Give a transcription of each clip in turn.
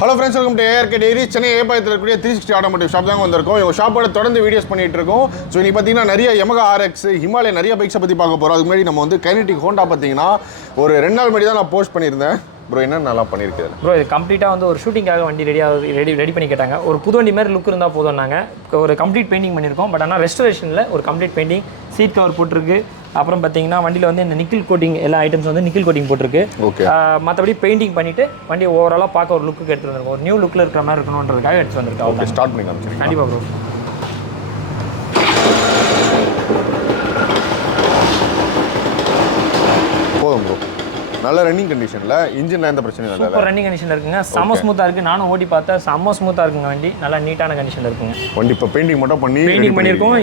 Hello friends, welcome to ARK Diaries. CHENNAI AYAPAKKAM 360 Automotive Shop தாங்க வந்திருக்கோம். இவங்க ஷாப்போட தொடர்ந்து வீடியோஸ் பண்ணிட்டு இருக்கோம். சோ இன்னைக்கு பாத்தீங்கன்னா நிறைய YAMAHA RX, ஹிமாலய நிறைய பைக்ஸ் பத்தி பார்க்க போறோம். அதுக்கு முன்னாடி நம்ம வந்து KINETIC Honda பாத்தீங்கன்னா ஒரு 2 நாள் முன்னாடி தான் நான் போஸ்ட் பண்ணியிருந்தேன். ப்ரோ என்ன நல்லா பண்ணியிருக்கேன் ப்ரோ. இது கம்ப்ளீட்டாக வந்து ஒரு ஷூட்டிங்காக வண்டி ரெடி பண்ணி கேட்டாங்க. ஒரு புது வண்டி மாதிரி லுக் இருந்தால் போதும். நாங்கள் ஒரு கம்ப்ளீட் பெயிண்டிங் பண்ணியிருக்கோம். பட் ஆனால் ரெஸ்டரேஷனில் ஒரு கம்ப்ளீட் பெயிண்டிங், சீட் கவர் போட்டிருக்கு. அப்புறம் பார்த்தீங்கன்னா வண்டியில் வந்து இந்த நிக்கில் கோட்டிங் எல்லா ஐட்டம்ஸ் வந்து நிக்கில் கோட்டிங் போட்டிருக்கு. ஓகே. மற்றபடி பெயிண்டிங் பண்ணிவிட்டு வண்டி ஓவராலாக பார்க்க ஒரு லுக்கு எடுத்து வந்திருக்கோம். ஒரு நியூ லுக்கில் இருக்கிற மாதிரி இருக்கணுன்றதுக்காக எடுத்து வந்திருக்கோம். ஓகே, ஸ்டார்ட் பண்ணி காமிச்சிருக்கேன். கண்டிப்பாக ப்ரோ. போதும் ப்ரோ. நல்ல ரன்னிங் கண்டிஷனில், இன்ஜினில் எந்த பிரச்சனையும் இல்லை. சூப்பர் ரன்னிங் கண்டிஷனில் இருக்குங்க. செம்ம ஸ்மூத்தாக இருக்குது. நானும் ஓடி பார்த்தேன், செம்ம ஸ்மூத்தாக இருக்குங்க வண்டி. நல்லா நீட்டான கண்டிஷனில் இருக்குங்க வண்டி. இப்போ பெயிண்டிங் மட்டும் பண்ணியிருக்கோம்.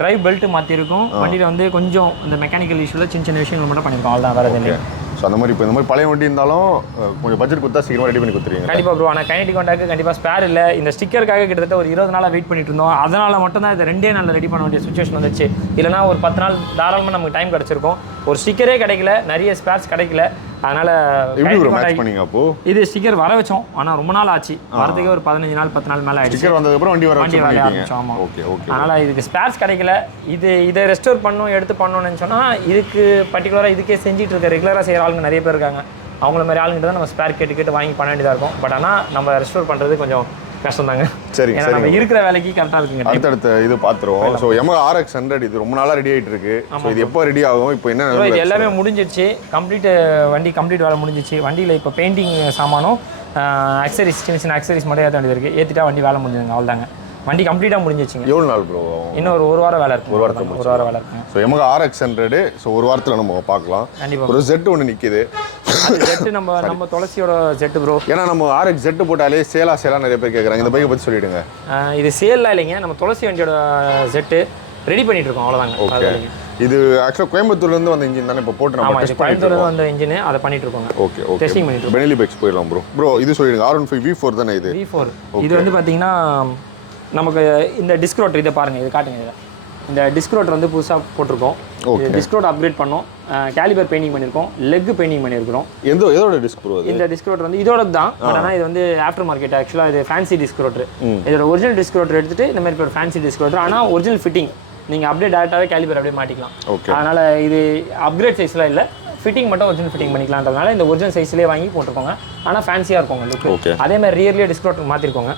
டிரைவ் பெல்ட் மாற்றிருக்கோம். வண்டியில் வந்து கொஞ்சம் இந்த மெக்கானிக்கல் இஷ்யூவில் சின்ன சின்ன விஷயங்கள் மட்டும் பண்ணியிருக்கோம். அவ்வளோதான், வேறு எதுவும் இல்லை. ஸோ அந்த மாதிரி இப்போ இந்த மாதிரி பழைய வண்டி இருந்தாலும் கொஞ்சம் பட்ஜெட் கொடுத்தா சீக்கிரமாக ரெடி பண்ணி கொடுத்துருவீங்க. கண்டிப்பாக ப்ரோ. ஆனால் KINETIC Hondaக்கு கண்டிப்பாக ஸ்பேர் இல்லை. இந்த ஸ்டிக்கருக்காக கிட்டத்தட்ட ஒரு 20 நாளாக வெயிட் பண்ணிட்டு இருந்தோம். அதனால் மட்டும் தான் இதை 2 நாளில் ரெடி பண்ண வேண்டிய சுச்சுவேஷன் வந்துச்சு. இல்லைனா ஒரு 10 நாள் தாராளமாக நமக்கு டைம் கிடச்சிருக்கும். ஒரு ஸ்டிக்கரே கிடைக்கல, நிறைய ஸ்பேர்ஸ் கிடைக்கல. அதனால் இது ஸ்டிக்கர் வர வச்சோம். ஆனால் ரொம்ப நாள் ஆச்சு வரதுக்கே. ஒரு 15 நாள் 10 நாள் மேலே ஆயிடுச்சு. ஸ்டிக்கர் வந்ததுக்கப்புறம் வண்டி வர ஆரம்பிச்சோம். ஆமாம். Okay okay. அதனால் இதுக்கு ஸ்பேர்ஸ் கிடைக்கல. இதை ரெஸ்டோர் பண்ணணும், எடுத்து பண்ணணும்னு சொன்னால் இதுக்கு பர்டிகுலராக இதுக்கே செஞ்சுட்டு இருக்க ரெகுலராக செய்கிற ஆளுங்க நிறைய பேர் இருக்காங்க. அவங்கள மாதிரி ஆளுங்கிட்ட தான் நம்ம ஸ்பேர் கேட்டு வாங்கி பண்ண வேண்டியதாக இருக்கும். பட் ஆனால் நம்ம ரெஸ்டோர் பண்ணுறது கொஞ்சம் கஷ்டம் தாங்க. சரி, ஏன்னா நம்ம இருக்கிற வேலைக்கு கரெக்டாக இருக்குங்க. அடுத்தடுத்த இது பார்த்துருவோம். ஸோ YAMAHA RX100 இது ரொம்ப நாளாக ரெடி ஆகிட்டு இருக்கு. ஸோ இது எப்போ ரெடி ஆகும்? இப்போ என்ன இது எல்லாமே முடிஞ்சிருச்சு. வண்டி கம்ப்ளீட் வேலை முடிஞ்சிச்சு. வண்டியில் இப்போ பெயிண்டிங் சாமானும் அக்சரிஸ், சின்ன அக்சரிஸ் மட்டும் ஏற்ற வேண்டியது இருக்குது. ஏற்றிட்டா வண்டி வேலை முடிஞ்சுங்க. அவ்வளோதாங்க, வண்டி கம்ப்ளீட்டாக முடிஞ்சிச்சுங்க. எவ்வளோ நாள் ப்ரோ? இன்னும் ஒரு வாரம் வேலை இருக்குது. ஒரு வாரம் வேலை இருக்குங்க. ஸோ YAMAHA RX100 ஸோ ஒரு வாரத்தில் நம்ம பார்க்கலாம். கண்டிப்பாக. ஒரு Z ஒன்று நிற்கிது. ஜெட்டு நம்ம துளசியோட ஜெட்டு ப்ரோ. ஏன்னா நம்ம RX போட்டாலே சேலா நிறைய பேர் கேட்குறாங்க. இந்த பைக்கை பற்றி சொல்லிவிடுங்க. இது சேல்லாம் இல்லைங்க, நம்ம துளசி வண்டியோட ஜெட்டு ரெடி பண்ணிட்டு இருக்கோம். அவ்வளோதாங்க. ஓகே. இது ஆக்சுவலாக கோயம்புத்தூர்லேருந்து வந்த இன்ஜின் தானே இப்போ போட்டு நம்ம டெஸ்ட் கோயம்புத்தூர்லேருந்து வந்த இன்ஜின் அதை பண்ணிட்டு இருக்கோங்க. Okay okay. டெஸ்டிங் பண்ணிட்டு இருக்கோம். பெனிலி பைக்ஸ் போயிடலாம் ப்ரோ. இது சொல்லிடுங்க. R15 V4 தானே இது? V4. இது வந்து பார்த்தீங்கன்னா நமக்கு இந்த டிஸ்க் ரோட்டர் இதை பாருங்கள், இது காட்டுங்க. இதை இந்த டிஸ்க் ரோட்டர் வந்து புதுசாக போட்டிருக்கோம். டிஸ்க் ரோட்டர் அப்கிரேட் பண்ணோம். கேலிபர் பெயிண்டிங் பண்ணியிருக்கோம். லெக் பெயிண்டிங் பண்ணியிருக்கிறோம். எதோட டிஸ்க் ப்ரோ? இந்த டிஸ்க் ரோட்டர் வந்து இதோட தான். பட் ஆனால் இது வந்து ஆஃப்டர் மார்க்கெட். ஆக்சுவலாக இது ஃபேன்சி டிஸ்க் ரோட்டர். இதோட ஒரிஜினல் டிஸ்க் ரோட்டர் எடுத்துட்டு இந்த மாதிரி ஒரு ஃபேன்சி டிஸ்க் ரோட்டர். ஆனால் ஒரிஜினல் ஃபிட்டிங் நீங்கள் அப்படியே டேரெக்டாகவே கேலிபர் அப்படியே மாட்டிக்கலாம். அதனால் இது அப்கிரேட் சைஸ்லாம் இல்லை, ஃபிட்டிங் மட்டும் ஒரிஜினல் ஃபிட்டிங் பண்ணிக்கலான்றதுனால இந்த ஒரிஜினல் சைஸ்லேயே வாங்கி போட்டிருக்கோங்க. ஆனால் ஃபேன்சியாக இருக்கும் லுக்கு. அதே மாதிரி ரியர்லேயே டிஸ்க் ரோட்டர் மாற்றிருக்கோங்க.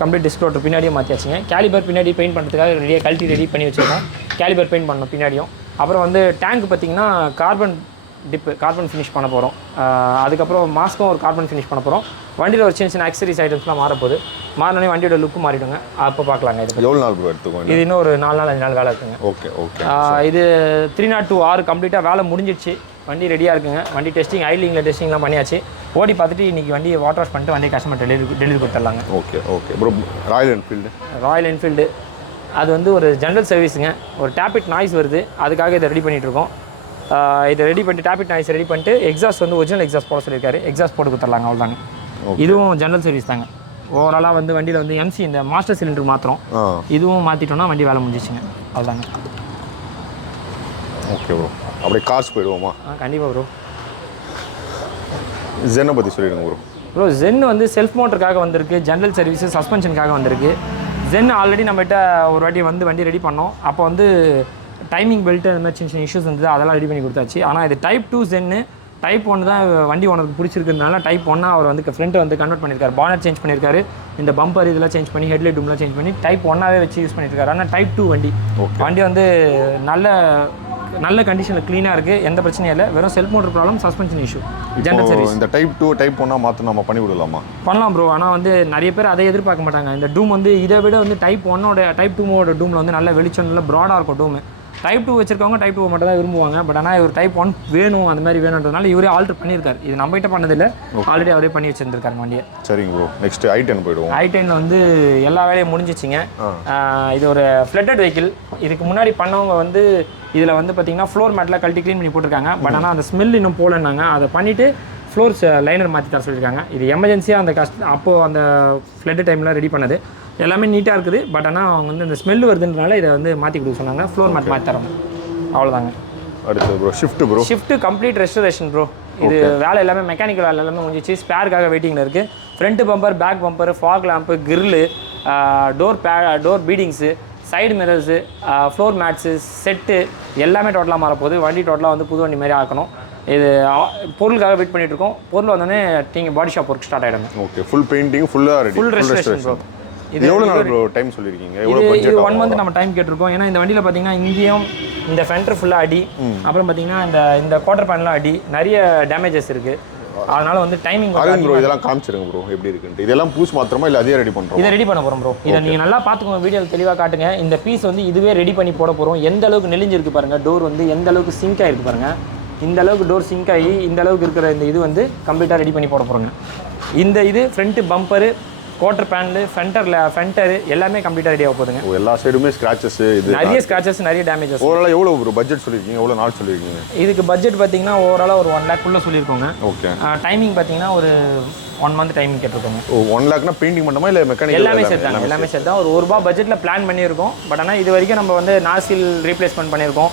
கம்ப்ளீட் டிஸ்க் ரோட்டர் பின்னாடியே மாற்றியாச்சுங்க. கேலிபர் பின்னாடி பெயிண்ட் பண்ணுறதுக்காக ரெடியாக கழட்டி ரெடி பண்ணி வச்சுருக்கோம். கேலிபர் பெயிண்ட் பண்ணணும் பின்னாடியும். அப்புறம் வந்து டேங்க் பார்த்திங்கன்னா கார்பன் ஃபினிஷ் பண்ண போகிறோம். அதுக்கப்புறம் மாஸ்க்கும் ஒரு கார்பன் ஃபினிஷ் பண்ண போகிறோம். வண்டியில் ஒரு சின்ன அக்சரிஸ் ஐட்டம்ஸ்லாம் மாறப்போகுது. மாறினோடனே வண்டியோட லுக்கு மாறிடுங்க. அப்போ பார்க்கலாங்க. இது எவ்வளோ நாள் எடுத்துக்கோங்க? இது இன்னும் ஒரு 4 நாள் 5 நாள் வேலை இருக்குங்க. Okay okay. இது 302 R கம்ப்ளீட்டாக வேலை முடிஞ்சிடுச்சு. வண்டி ரெடியாக இருக்குங்க. வண்டி டெஸ்டிங் ஐலிங்கில் டெஸ்டிங்லாம் பண்ணியாச்சு. ஓடி பார்த்துட்டு இன்றைக்கி வண்டியை வாட்டர் வாஷ் பண்ணிட்டு வண்டியை கஸ்டமர் டெலிவரி கொடுத்துடலாங்க. Okay okay bro. Royal Enfield அது வந்து ஒரு ஜென்ரல் சர்வீஸுங்க. ஒரு டேப்பிட் நாய்ஸ் வருது, அதுக்காக இதை ரெடி பண்ணிகிட்ருக்கோம். இதை ரெடி பண்ணிட்டு டேப்பிட் நாய்ஸ் ரெடி பண்ணிட்டு எக்ஸாஸ்ட் வந்து ஒரிஜினல் எக்ஸாஸ்ட் போட சொல்லியிருக்காரு. எக்ஸாஸ்ட் போட்டு கொடுத்துடலாங்க. அவ்வளோதாங்க. இதுவும் ஜென்ரல் சர்வீஸ் தாங்க. ஓவராலாக வந்து வண்டியில் வந்து MC இந்த மாஸ்டர் சிலிண்டர் மாத்திரம். இதுவும் மாற்றிட்டோம்னா வண்டி வேலை முடிஞ்சிச்சுங்க. அவ்வளோதாங்க. Okay bro. அப்படியே காசு போயிடுவோமா? கண்டிப்பாக ப்ரோ. ஜென்னை பற்றி சொல்லிடுங்க ப்ரோ. ஜென் வந்து செல்ஃப் மோட்டருக்காக வந்திருக்கு. ஜென்ரல் சர்வீஸு சஸ்பென்ஷனுக்காக வந்திருக்கு. ஜென் ஆல்ரெடி நம்மகிட்ட ஒரு வாட்டி வந்து வண்டி ரெடி பண்ணோம். அப்போ வந்து டைமிங் பெல்ட்டு அந்த மாதிரி சின்ன இஷ்யூஸ் இருந்தது, அதெல்லாம் ரெடி பண்ணி கொடுத்தாச்சு. ஆனால் இது டைப் 2 ஜென்னு. டைப் 1 தான் வண்டி ஓனருக்கு பிடிச்சிருக்கிறதுனால டைப் 1 அவர் வந்து ஃப்ரண்ட்டை வந்து கன்வெர்ட் பண்ணியிருக்காரு. பானட் சேஞ்ச் பண்ணியிருக்காரு. இந்த பம்பர் இதெல்லாம் சேஞ்ச் பண்ணி ஹெட்லைட் டூம்லாம் சேஞ்ச் பண்ணி டைப் 1ஆவே வச்சு யூஸ் பண்ணியிருக்காரு. ஆனால் டைப் 2 வண்டி வந்து நல்ல கண்டிஷனில் க்ளீனாக இருக்குது. எந்த பிரச்சனையும் இல்லை. வெறும் self motor problem, suspension issue. General service. இந்த டைப் 2 டைப் 1 மாற்ற நம்ம பண்ணி விடலாமா? பண்ணலாம் ப்ரோ. ஆனால் வந்து நிறைய பேர் அதை எதிர்பார்க்க மாட்டாங்க. இந்த டூம் வந்து இதை விட வந்து டைப் 1ஓட டைப் 2ஓட டூமில் வந்து நல்ல வெளிச்சம், நல்ல ப்ராடாக இருக்கும் டூமு. டைப் 2 வச்சிருக்கவங்க டைப் 2 மட்டும் தான் விரும்புவாங்க. பட் ஆனால் இவர் டைப் 1 வேணும், அந்த மாதிரி வேணுன்றதுனால இவரே ஆல்டர் பண்ணியிருக்காரு. இது நம்மகிட்ட பண்ணதில்லை, ஆல்ரெடி அவரே பண்ணி வச்சிருந்திருக்காரு வண்டியை. சரிங்க ப்ரோ. நெக்ஸ்ட் I10 போயிடுவோம். I10 வந்து எல்லா வேலையும் முடிஞ்சிச்சிங்க. இது ஒரு ஃப்ளட்டட் வெஹிக்கிள். இதுக்கு முன்னாடி பண்ணவங்க வந்து இதில் வந்து பார்த்திங்கன்னா ஃப்ளோர் மேட்லாம் கழட்டி க்ளீன் பண்ணி போட்டிருக்காங்க. பட் ஆனால் அந்த ஸ்மெல் இன்னும் போலன்னாங்க. அதை பண்ணிவிட்டு ஃப்ளோர்ஸ் லைனர் மாற்றி தர சொல்லியிருக்காங்க. இது எமர்ஜென்சியாக அந்த அப்போது அந்த ஃப்ளட் டைமில் ரெடி பண்ணது. எல்லாமே நீட்டாக இருக்குது. பட் ஆனால் அவங்க வந்து இந்த ஸ்மெல் வருதுன்றனால இதை வந்து மாற்றி கொடுக்க சொன்னாங்க. ஃப்ளோர் மேட் மாற்றி தரோம். அவ்வளோதாங்க. அடுத்து bro shift complete restoration bro. இது வேலை எல்லாமே மெக்கானிக்கல் வேலை எல்லாமே முடிஞ்சிச்சு. ஸ்பேருக்காக வெயிட்டிங்கில் இருக்குது. Front bumper, back bumper, fog lamp, grille, door beadings, side mirrors, floor mats, set எல்லாமே டோட்டலாக மாறப்போகுது. வண்டி டோட்டலாக வந்து புது வண்டி மாதிரி ஆக்கணும். இது பொருளுக்காக வெயிட் பண்ணிட்டு இருக்கோம். பொருள் வந்தோடனே நீங்கள் பாடி ஷாப் ஒர்க் ஸ்டார்ட் ஆகிடுங்க. ஓகே, ஃபுல் பெயிண்டிங், ஃபுல்லாக ரெடி, ஃபுல் ரெஸ்ட்ரேஷன் ப்ரோ. இது எவ்வளோ நாள் ப்ரோ டைம் சொல்லியிருக்கீங்க? இது 1 மந்த் நம்ம டைம் கேட்டிருக்கோம். ஏன்னா இந்த வண்டியில் பார்த்தீங்கன்னா இங்கேயும் இந்த ஃபென்டர் ஃபுல்லாக அடி, அப்புறம் பார்த்தீங்கன்னா இந்த குவார்டர் பேனலாம் அடி, நிறைய டேமேஜஸ் இருக்குது. அதனால வந்து டைமிங் ப்ரோ இதெல்லாம் காமிச்சிருங்க ப்ரோ எப்படி இருக்குன்ட்டு. இதெல்லாம் பூஸ் மாத்திரமா இல்லை அதே ரெடி பண்ணுறோம்? இதை ரெடி பண்ண போகிறோம் ப்ரோ. இதை நீங்கள் நல்லா பார்த்துக்கோங்க, வீடியோவில் தெளிவாக காட்டுங்க. இந்த பீஸ் வந்து இதுவே ரெடி பண்ணி போட போகிறோம். எந்த அளவுக்கு நெளிஞ்சிருக்கு பாருங்கள். டோர் வந்து எந்த அளவுக்கு சிங்க் ஆகிருக்கு பாருங்கள். இந்த அளவுக்கு டோர் சிங்க் ஆகி இந்த அளவுக்கு இருக்கிற இந்த இது வந்து கம்ப்ளீட்டாக ரெடி பண்ணி போட போகிறோங்க. இந்த இது front bumper, quarter panel, Fender எல்லாமே கம்ப்ளீட்டாக ரெடி ஆக போகுதுங்க. எல்லா சைடுமே ஸ்க்ராச்சஸ், இது நிறைய ஸ்க்ராச்சஸ், நிறைய டேமேஜஸ். ஓவரால் எவ்வளோ ஒரு பட்ஜெட் சொல்லியிருக்கீங்க? எவ்வளோ நாள் சொல்லியிருக்கீங்க? இதுக்கு பட்ஜெட் பார்த்தீங்கன்னா ஓவராலாக ஒரு 1 லேக்குள்ளே சொல்லியிருக்கோங்க. ஓகே. டைமிங் பார்த்தீங்கன்னா ஒரு 1 மந்த் டைமிங் கேட்டிருக்கோங்க. 1 லேக்னா பெயிண்டிங் பண்ணுமா இல்லை மெக்கானிக்? எல்லாமே சேர்த்தாங்க, எல்லாமே சேர்த்தா ஒரு ₹1 பட்ஜெட்டில் பிளான் பண்ணியிருக்கோம். பட் ஆனால் இது வரைக்கும் நம்ம வந்து நாசில் ரீப்ளேஸ்மெண்ட் பண்ணியிருக்கோம்,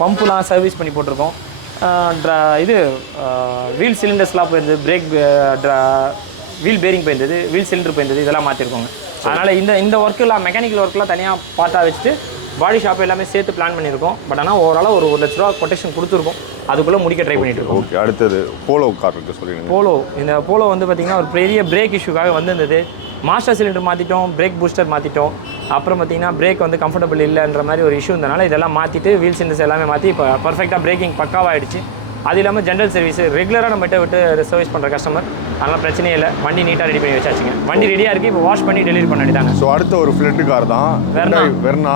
பம்புலாம் சர்வீஸ் பண்ணி போட்டிருக்கோம், இது வீல் சிலிண்டர்ஸ்லாம் போயிருந்தது, பிரேக் வீல் பேரிங் போயிருந்தது, வீல் சிலிண்டர் போயிருந்தது, இதெல்லாம் மாற்றிருக்கோங்க. அதனால் இந்த ஒர்க்கெல்லாம் மெக்கானிக்கல் ஒர்க்கெலாம் தனியாக பார்ட்டாக வச்சுட்டு பாடி ஷாப் எல்லாமே சேர்த்து பிளான் பண்ணியிருக்கோம். பட் ஆனால் ஓவராலாக ஒரு ₹1,00,000 கொட்டேஷன் கொடுத்துருக்கோம். அதுக்குள்ளே முடிக்க ட்ரை பண்ணிட்டு இருக்கோம். ஓகே, அடுத்தது போலோ கார் இருக்குது சொல்லிடுங்க. போலோ, இந்த போலோ வந்து பார்த்திங்கன்னா ஒரு பெரிய பிரேக் இஷ்யூக்காக வந்திருந்தது. மாஸ்டர் சிலிண்டர் மாற்றிட்டோம், பிரேக் பூஸ்டர் மாற்றிட்டோம். அப்புறம் பார்த்திங்கன்னா பிரேக் வந்து கம்ஃபர்டபுள் இல்லைன்ற மாதிரி ஒரு இஷ்யூ இருந்தனால இதெல்லாம் மாற்றிட்டு வீல் சிலிண்டர்ஸ் எல்லாமே மாற்றி இப்போ பர்ஃபெக்டாக பிரேக்கிங் பக்காவாகிடுச்சு. அது இல்லாமல் ஜென்ரல் சர்வீஸ் ரெகுலராக நம்மகிட்ட விட்டு சர்வீஸ் பண்ணுற கஸ்டமர், அதனால் பிரச்சனையே இல்லை. வண்டி நீட்டாக ரெடி பண்ணி வச்சாச்சுங்க. வண்டி ரெடியாக இருக்குது, இப்போ வாஷ் பண்ணி டெலிவரி பண்ண வேண்டியதாங்க. ஸோ அடுத்த ஒரு ஃப்ளட் கார் தான் வெர்னா.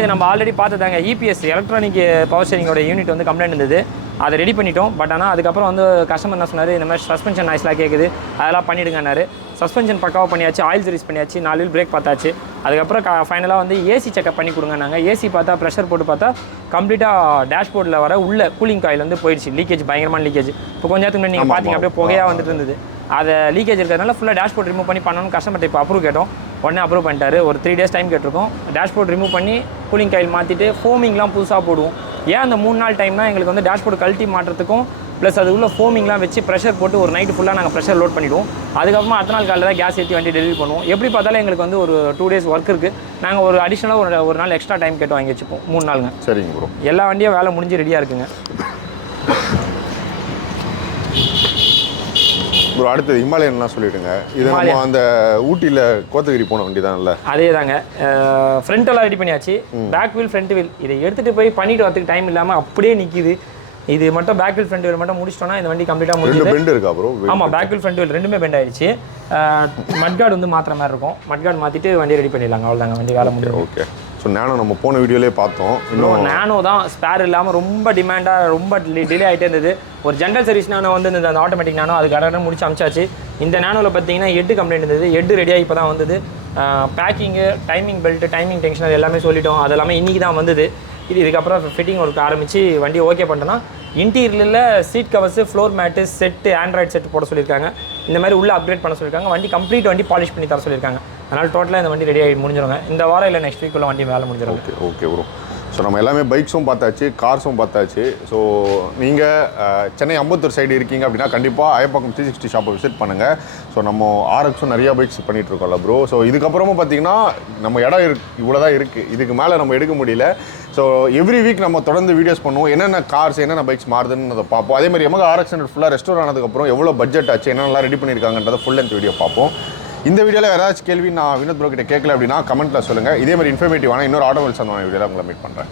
இது நம்ம ஆல்ரெடி பார்த்துதாங்க. இபிஎஸ் எலக்ட்ரானிக் பவர் ஸ்டேரிங்கோட யூனிட் வந்து கம்ப்ளைண்ட் இருந்தது, அதை ரெடி பண்ணிட்டோம். பட் ஆனால் அதுக்கப்புறம் வந்து கஸ்டமர் என்ன சொன்னார், இந்த மாதிரி சஸ்பென்ஷன் நாய்ஸ்லாம் கேட்குது, அதெல்லாம் பண்ணிவிடுங்கன்னாரு. சஸ்பென்ஷன் பக்காவாக பண்ணியாச்சு, ஆயில் சர்வீஸ் பண்ணியாச்சு, 4 வீல் பிரேக் பார்த்தாச்சு. அதுக்கப்புறம் ஃபைனலாக வந்து ஏசி செக்அப் பண்ணி கொடுங்கன்னாங்க. ஏசி பார்த்தா ப்ரெஷர் போட்டு பார்த்தா கம்ப்ளீட்டாக டேஷ்போர்டில் வர உள்ள கூலிங் காயில் வந்து போயிடுச்சு, லீக்கேஜ், பயங்கரமான லீக்கேஜ். இப்போ கொஞ்ச நேரத்துக்கு முன்னாடி நீங்கள் பார்த்தீங்க அப்படியே புகையாக வந்துட்டு இருந்தது. அதை லீக்கேஜ் இருக்கிறதுனால ஃபுல்லாக டேஷ்போர்ட் ரிமூவ் பண்ணி பண்ணணும்னு கஸ்டமர்கிட்ட இப்போ அப்ரூவ் கேட்டோம். உடனே அப்ரூவ் பண்ணிட்டாரு. ஒரு 3 days டைம் கேட்டிருக்கோம். டேஷ்போர்ட் ரிமூவ் பண்ணி கூலிங் காயில் மாற்றிட்டு ஃபோமிங்லாம் புதுசாக போடுவோம். ஏன் அந்த 3 நாள் டைம்னா எங்களுக்கு வந்து டேஷ்போர்ட் கழட்டி மாட்டுறதுக்கும் ப்ளஸ் அது உள்ள ஃபோமிங்லாம் வச்சு ப்ரெஷர் போட்டு ஒரு நைட்டு ஃபுல்லாக நாங்கள் ப்ரெஷர் லோட் பண்ணிவிடுவோம். அதுக்கப்புறமா அடுத்த நாள் காலையில் தான் கேஸ் ஏற்றி வண்டி டெலிவரி பண்ணுவோம். எப்படி பார்த்தாலும் எங்களுக்கு வந்து ஒரு 2 days ஒர்க் இருக்குது. நாங்கள் ஒரு அடிஷ்னலாக ஒரு நாள் எக்ஸ்ட்ரா டைம் கேட்டு வாங்கி வச்சுப்போம். 3 நாளுங்க. சரிங்க ப்ரோ. எல்லா வண்டியும் வேலை முடிஞ்சு ரெடியாக இருக்குங்க ப்ரோ. அடுத்தது ஹிமாலயன்லாம் சொல்லிவிடுங்க. இது நம்ம அந்த ஊட்டியில் கோத்தகிரி போன வண்டி தான்ல? அதே தாங்க. ஃப்ரண்ட்டெல்லாம் ரெடி பண்ணியாச்சு, பேக் வீல் ஃப்ரண்ட் வீல் இதை எடுத்துகிட்டு போய் பண்ணிட்டு வரதுக்கு டைம் இல்லாமல் அப்படியே நிற்கிது. இது மட்டும் பேக் வீல் ஃப்ரண்ட் வீல் மட்டும் முடிச்சிட்டோம்னா இந்த வண்டி கம்ப்ளீட்டாக முடிஞ்சது. பெண்ட் இருக்கா ப்ரோ? ஆமாம், பேக் வீல் ஃப்ரண்ட் வீல் ரெண்டுமே பெண்ட் ஆயிடுச்சு. மட்கார்டு வந்து மாற்றுற மாதிரி இருக்கும். மட்கார்டு மாற்றிட்டு வண்டி ரெடி பண்ணிடலாங்க. அவ்வளோதாங்க, வண்டி வேலை முடியும். ஓகே. ஸோ நானோ நம்ம போன வீடியோலேயே பார்த்தோம். இன்னும் நானோ தான் ஸ்பேர் இல்லாமல் ரொம்ப டிமாண்டாக ரொம்ப டிலே ஆகிட்டே இருந்தது. ஒரு ஜென்ரல் சர்வீஸ் நானோ வந்து இந்த ஆட்டோமேட்டிக் நானோ அதுக்கு கடனை முடிச்சு அமிச்சாச்சு. இந்த நானோவில் பார்த்தீங்கன்னா 8 கம்ப்ளைண்ட் இருந்தது. 8 ரெடியாக இப்போ தான் வந்தது. Packing, timing belt, timing tensioner எல்லாமே சொல்லிட்டோம். அது எல்லாமே இன்றைக்கி தான் வந்தது. இதுக்கப்புறம் ஃபிட்டிங் ஒர்க் ஆரம்பித்து வண்டி ஓகே பண்ணிட்டோன்னா இன்டீரியரில் seat covers, floor mat, set, Android set போட சொல்லியிருக்காங்க. இந்த மாதிரி உள்ளே அப்கிரேட் பண்ண சொல்லியிருக்காங்க. வண்டி கம்ப்ளீட் வண்டி பாலிஷ் பண்ணி தர சொல்லியிருக்காங்க. அதனால் டோட்டலாக இந்த வண்டி ரெடி ஆகி முடிஞ்சிருங்க. இந்த வாரம் இல்லை நெக்ஸ்ட் வீக்குள்ள வண்டி வேலை முடிஞ்சிடும். Okay bro. ஸோ நம்ம எல்லாமே பைக்ஸும் பார்த்தாச்சு, கார்ஸும் பார்த்தாச்சு. ஸோ நீங்கள் சென்னை அம்பத்தூர் சைடு இருக்கீங்க அப்படின்னா கண்டிப்பாக அயப்பாக்கம் 360 ஷாப்பை விசிட் பண்ணுங்கள். ஸோ நம்ம ஆர்எக்ஸும் நிறையா பைக்ஸ் பண்ணிகிட்டு இருக்கோம்ல ப்ரோ. ஸோ இதுக்கப்புறமா பார்த்தீங்கன்னா நம்ம இடம் இவ்வளோ தான் இருக்குது. இதுக்கு மேலே நம்ம எடுக்க முடியல. ஸோ எவ்ரி வீக் நம்ம தொடர்ந்து வீடியோஸ் பண்ணுவோம். என்னென்ன கார்ஸ், என்னென்ன பைக்ஸ் மாறுதுன்னு அதை பார்ப்போம். அதே மாதிரி YAMAHA RX100 ஃபுல்லாக ரெஸ்டோர் ஆனதுக்கப்புறம் எவ்வளோ பட்ஜெட் ஆச்சு, என்னென்னலாம் ரெடி பண்ணியிருக்காங்கன்றதை ஃபுல் லென்த் வீடியோ பார்ப்போம். இந்த வீடியோவில் ஏதாச்சும் கேள்வி நான் வினோத் ப்ரோ கிட்ட கேட்கல அப்படின்னா கமெண்ட்டில் சொல்லுங்கள். இதே மாதிரி இன்ஃபர்மேட்டிவான இன்னொரு ஆட்டோமொபைல்ஸ் அந்த வீடியோவில் உங்களை மீட் பண்ணுறேன்.